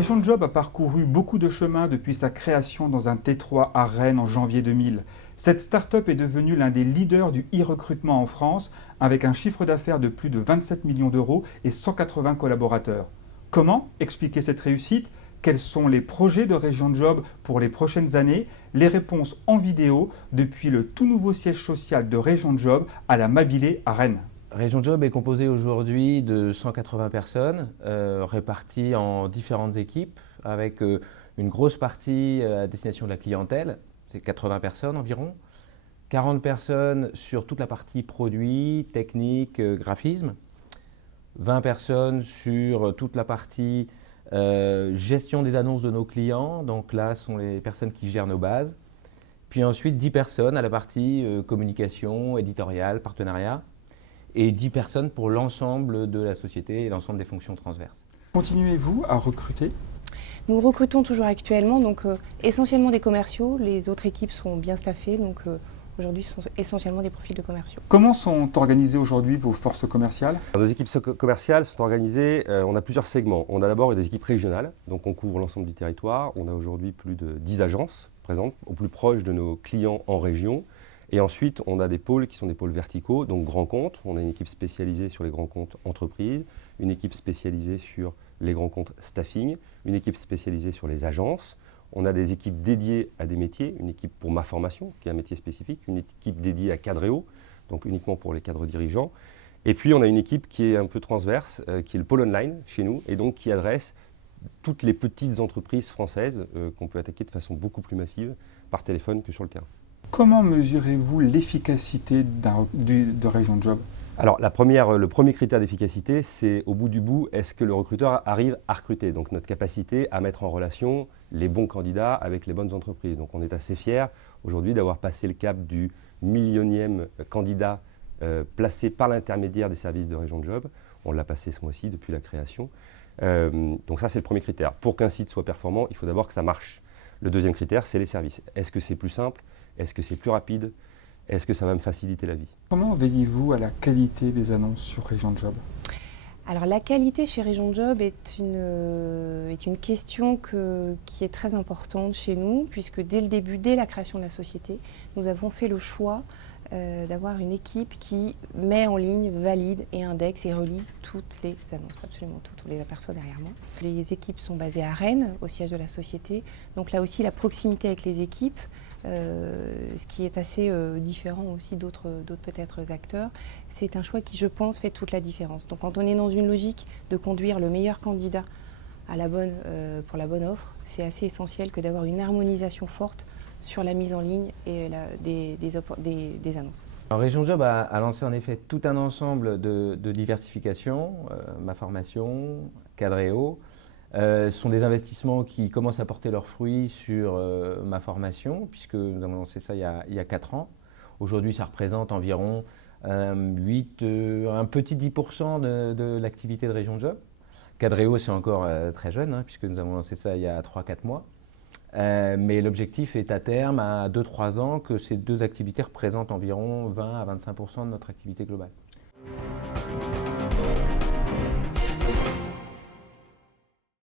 Région Job a parcouru beaucoup de chemin depuis sa création dans un T3 à Rennes en janvier 2000. Cette start-up est devenue l'un des leaders du e-recrutement en France, avec un chiffre d'affaires de plus de 27 millions d'euros et 180 collaborateurs. Comment expliquer cette réussite? Quels sont les projets de Région Job pour les prochaines années? Les réponses en vidéo depuis le tout nouveau siège social de Région Job à la Mabilé à Rennes. Région Job est composée aujourd'hui de 180 personnes réparties en différentes équipes avec une grosse partie à destination de la clientèle, c'est 80 personnes environ, 40 personnes sur toute la partie produits, technique, graphisme, 20 personnes sur toute la partie gestion des annonces de nos clients, donc là sont les personnes qui gèrent nos bases, puis ensuite 10 personnes à la partie communication, éditoriale, partenariat, et 10 personnes pour l'ensemble de la société et l'ensemble des fonctions transverses. Continuez-vous à recruter? Nous recrutons toujours actuellement, donc essentiellement des commerciaux. Les autres équipes sont bien staffées, donc aujourd'hui ce sont essentiellement des profils de commerciaux. Comment sont organisées aujourd'hui vos forces commerciales? Nos équipes commerciales sont organisées, on a plusieurs segments. On a d'abord des équipes régionales, donc on couvre l'ensemble du territoire. On a aujourd'hui plus de 10 agences présentes au plus proche de nos clients en région. Et ensuite, on a des pôles qui sont des pôles verticaux, donc grands comptes. On a une équipe spécialisée sur les grands comptes entreprises, une équipe spécialisée sur les grands comptes staffing, une équipe spécialisée sur les agences. On a des équipes dédiées à des métiers, une équipe pour ma formation, qui est un métier spécifique, une équipe dédiée à Cadréo, donc uniquement pour les cadres dirigeants. Et puis, on a une équipe qui est un peu transverse, qui est le pôle online chez nous, et donc qui adresse toutes les petites entreprises françaises qu'on peut attaquer de façon beaucoup plus massive par téléphone que sur le terrain. Comment mesurez-vous l'efficacité de Région Job? Alors, le premier critère d'efficacité, c'est au bout du bout, est-ce que le recruteur arrive à recruter? Donc, notre capacité à mettre en relation les bons candidats avec les bonnes entreprises. Donc, on est assez fiers aujourd'hui d'avoir passé le cap du millionième candidat placé par l'intermédiaire des services de Région Job. On l'a passé ce mois-ci depuis la création. Donc ça, c'est le premier critère. Pour qu'un site soit performant, il faut d'abord que ça marche. Le deuxième critère, c'est les services. Est-ce que c'est plus simple? Est-ce que c'est plus rapide? Est-ce que ça va me faciliter la vie? Comment veillez-vous à la qualité des annonces sur Région Job? Alors la qualité chez Région Job est une question qui est très importante chez nous, puisque dès le début, dès la création de la société, nous avons fait le choix d'avoir une équipe qui met en ligne, valide et indexe et relie toutes les annonces, absolument toutes, on les aperçoit derrière moi. Les équipes sont basées à Rennes, au siège de la société, donc là aussi la proximité avec les équipes, ce qui est assez différent aussi d'autres peut-être acteurs, c'est un choix qui, je pense, fait toute la différence. Donc quand on est dans une logique de conduire le meilleur candidat pour la bonne offre, c'est assez essentiel que d'avoir une harmonisation forte sur la mise en ligne et des annonces. Alors, Région Job a lancé en effet tout un ensemble de diversification, ma formation, Cadréo. Ce sont des investissements qui commencent à porter leurs fruits sur ma formation, puisque nous avons lancé ça il y a 4 ans. Aujourd'hui, ça représente environ un petit 10% de l'activité de Région Job. Cadréo, c'est encore très jeune, puisque nous avons lancé ça il y a 3-4 mois. Mais l'objectif est à terme, à 2-3 ans, que ces deux activités représentent environ 20 à 25% de notre activité globale.